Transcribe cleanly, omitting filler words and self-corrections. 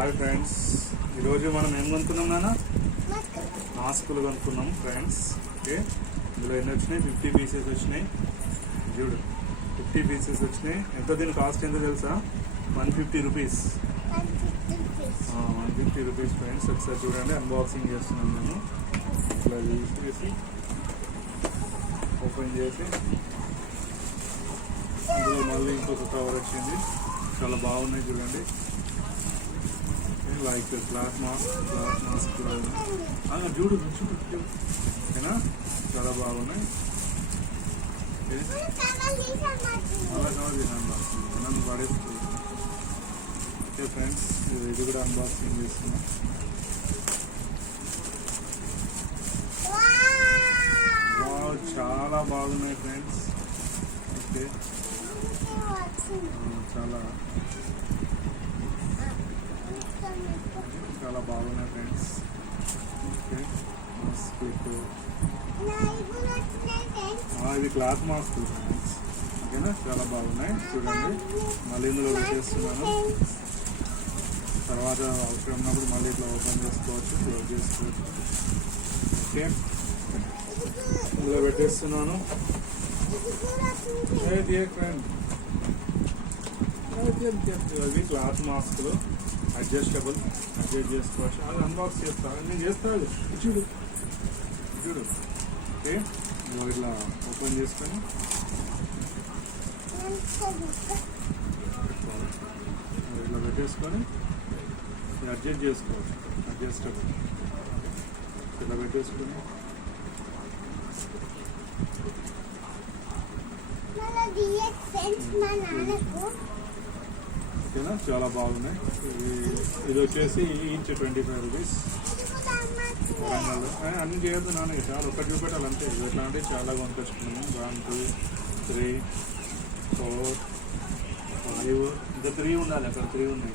Hi friends, ఈరోజు మనం ఏం కొనుక్కున్నాం నాన్న? మాస్కులు కొనుక్కున్నాం ఫ్రెండ్స్. ఓకే, ఇందులో ఎన్ని వచ్చినాయి? 50 పీసెస్ వచ్చినాయి. చూడు, 50 పీసెస్ వచ్చినాయి. ఎంత దీని కాస్ట్ ఎంత తెలుసా? 150 రూపీస్. 150 rupees friends. ఒకసారి చూడండి, అన్బాక్సింగ్ చేస్తున్నాం మేము. ఇట్లా తీసేసి ఓపెన్ చేసి ఇందులో మళ్ళీ ఇంకొక కవర్ వచ్చింది. చాలా బాగున్నాయి చూడండి. లైక్ క్లాత్ మాస్క్ చూడు ఓకేనా, చాలా బాగున్నాయి. అలా కావాలి నన్ను పడేస్తుంది. ఓకే ఫ్రెండ్స్, ఇది కూడా అన్బాక్సింగ్ చేస్తున్నాం. చాలా బాగున్నాయి ఫ్రెండ్స్. ఓకే, చాలా బాగున్నాయి ఫ్రెండ్స్. ఓకే, మాస్క్ ఇది క్లాత్ మాస్క్ ఫ్రెండ్స్. ఓకేనా, చాలా బాగున్నాయి చూడండి. మళ్ళీ ఇందులో పెట్టేస్తున్నాను. తర్వాత అవసరం ఉన్నప్పుడు మళ్ళీ ఇట్లా ఓపెన్ చేసుకోవచ్చు, క్లోజ్ చేసుకోవచ్చు. ఓకే, ఇందులో పెట్టేస్తున్నాను. ఫ్రెండ్, అవి క్లాత్ మాస్కులు అడ్జస్ట్ చేసుకోవచ్చు. అది అన్బాక్స్ చేస్తాను, నేను చేస్తాను. చూడు చూడు. ఓకే, ఇట్లా ఓపెన్ చేసుకొని ఇట్లా పెట్టేసుకొని అడ్జస్ట్ చేసుకోవచ్చు. అడ్జస్టబుల్ ఇట్లా పెట్టేసుకొని ఓకేనా, చాలా బాగున్నాయి. ఇది వచ్చేసి ఈచ్ 25 రూపీస్. అన్ని చేయొద్దు నాన్న, చాలా ఒకటి చూపెట్టాలి అంతే. ఎట్లా అంటే చాలా కొనుకొచ్చుకున్నాము. 1 2 3 4 5 ఇంకా 3 ఉండాలి. అక్కడ 3 ఉన్నాయి.